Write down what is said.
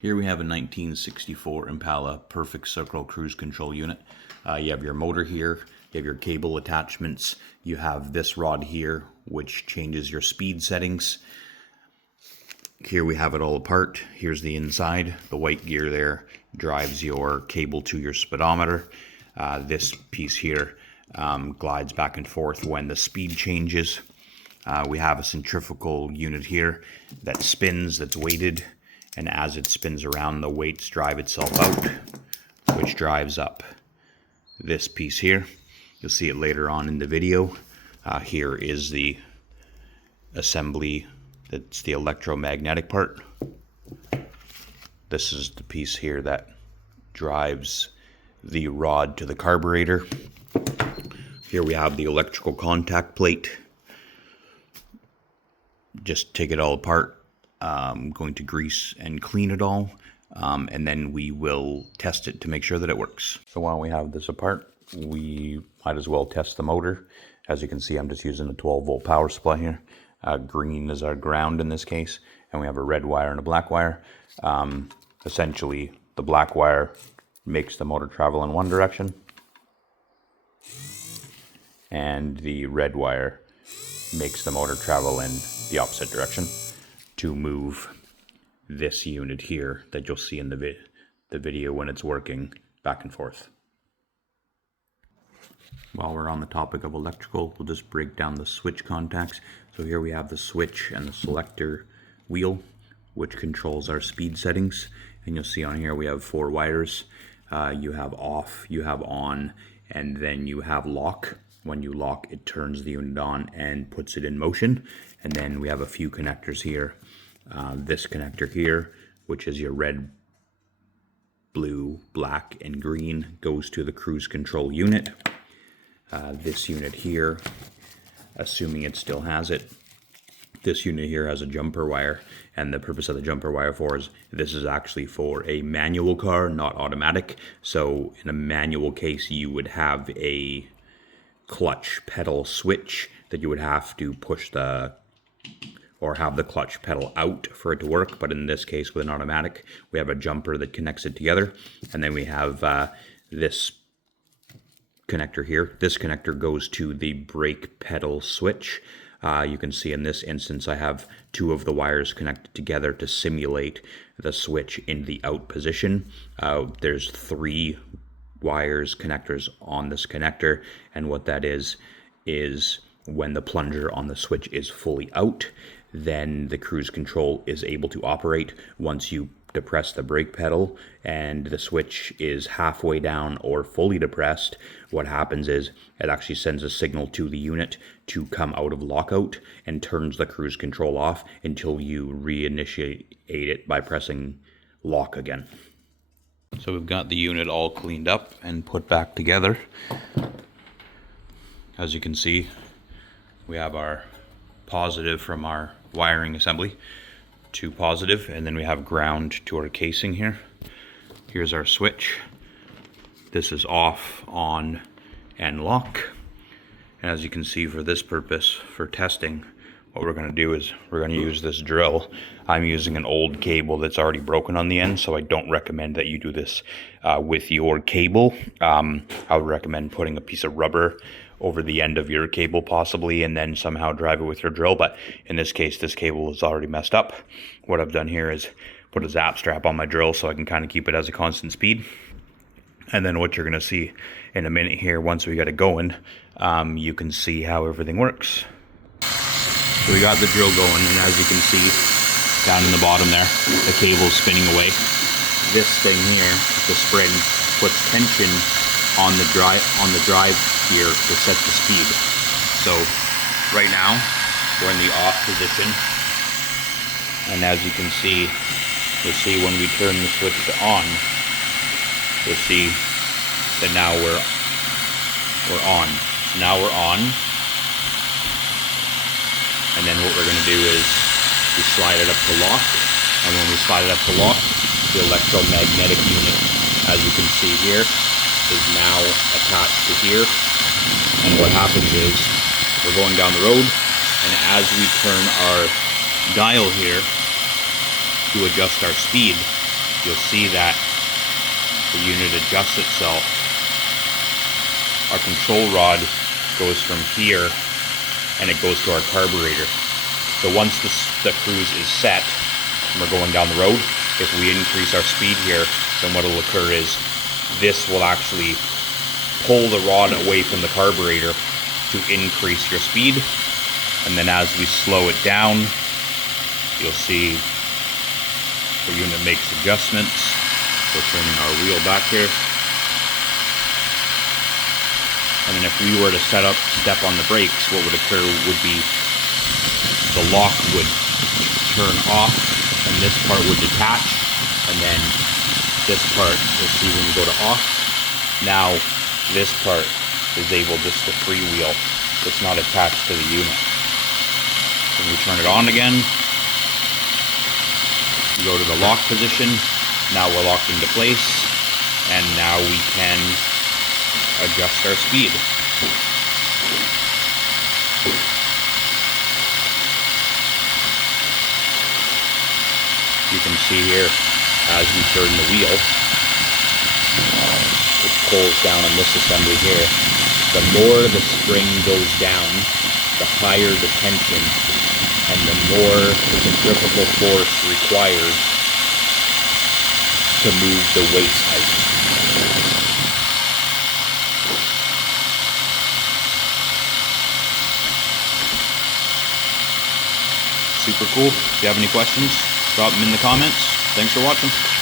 Here we have a 1964 Impala perfect circle cruise control unit. You have your motor here, you have your cable attachments, you have this rod here which changes your speed settings. Here we have it all apart. Here's the inside. The white gear there drives your cable to your speedometer. This piece here glides back and forth when the speed changes. We have a centrifugal unit here that spins, that's weighted, and as it spins around, the weights drive itself out, which drives up this piece here. You'll see it later on in the video. Here is the assembly. That's the electromagnetic part. This is the piece here that drives the rod to the carburetor. Here we have the electrical contact plate. Just take it all apart. I'm going to grease and clean it all, and then we will test it to make sure that it works. So while we have this apart, we might as well test the motor. As you can see, I'm just using a 12-volt power supply here. Green is our ground in this case, and we have a red wire and a black wire. Essentially, the black wire makes the motor travel in one direction, and the red wire makes the motor travel in the opposite direction to move this unit here that you'll see in the video when it's working back and forth. While we're on the topic of electrical, we'll just break down the switch contacts. So here we have the switch and the selector wheel, which controls our speed settings. And you'll see on here we have 4 wires. You have off, you have on, and then you have lock. When you lock, it turns the unit on and puts it in motion. And then we have a few connectors here. This connector here, which is your red, blue, black, and green, goes to the cruise control unit. This unit here, assuming it still has it, this unit here has a jumper wire, and the purpose of the jumper wire is this is actually for a manual car, not automatic. So in a manual case, you would have a clutch pedal switch that you would have to push or have the clutch pedal out for it to work. But in this case, with an automatic, we have a jumper that connects it together. And then we have this connector here. This connector goes to the brake pedal switch. You can see in this instance, I have 2 of the wires connected together to simulate the switch in the out position. There's 3 wires, connectors on this connector, and what that is when the plunger on the switch is fully out, then the cruise control is able to operate. Once you depress the brake pedal and the switch is halfway down or fully depressed, what happens is it actually sends a signal to the unit to come out of lockout and turns the cruise control off until you reinitiate it by pressing lock again. So we've got the unit all cleaned up and put back together. As you can see, we have our positive from our wiring assembly to positive, and then we have ground to our casing here. Here's our switch. This is off, on, and lock. And as you can see, for this purpose, for testing, what we're going to do is we're going to use this drill. I'm using an old cable that's already broken on the end, so I don't recommend that you do this with your cable. I would recommend putting a piece of rubber over the end of your cable possibly, and then somehow drive it with your drill. But in this case, this cable is already messed up. What I've done here is put a zap strap on my drill so I can kind of keep it as a constant speed. And then what you're going to see in a minute here, once we get it going, you can see how everything works. So we got the drill going, and as you can see down in the bottom there, the cable's spinning away. This thing here, the spring, puts tension on the drive here to set the speed. So right now we're in the off position, and as you can see, you'll see when we turn the switch to on, you'll see that now we're on. Now we're on, and then what we're going to do is we slide it up to lock, and when we slide it up to lock, the electromagnetic unit, as you can see here, is now attached to here. And what happens is we're going down the road, and as we turn our dial here to adjust our speed, you'll see that the unit adjusts itself. Our control rod goes from here and it goes to our carburetor. So once the cruise is set and we're going down the road, if we increase our speed here, then what will occur is this will actually pull the rod away from the carburetor to increase your speed. And then as we slow it down, you'll see the unit makes adjustments. So turning our wheel back here. And then if we were to step on the brakes, what would occur would be the lock would turn off and this part would detach, and then this part, you'll see when you go to off, now this part is able just to freewheel. It's not attached to the unit. When we turn it on again, we go to the lock position. Now we're locked into place, and now we can adjust our speed. You can see here, as we turn the wheel, it pulls down on this assembly here. The more the spring goes down, the higher the tension, and the more centrifugal force required to move the weight out. Super cool. If you have any questions, drop them in the comments. Thanks for watching.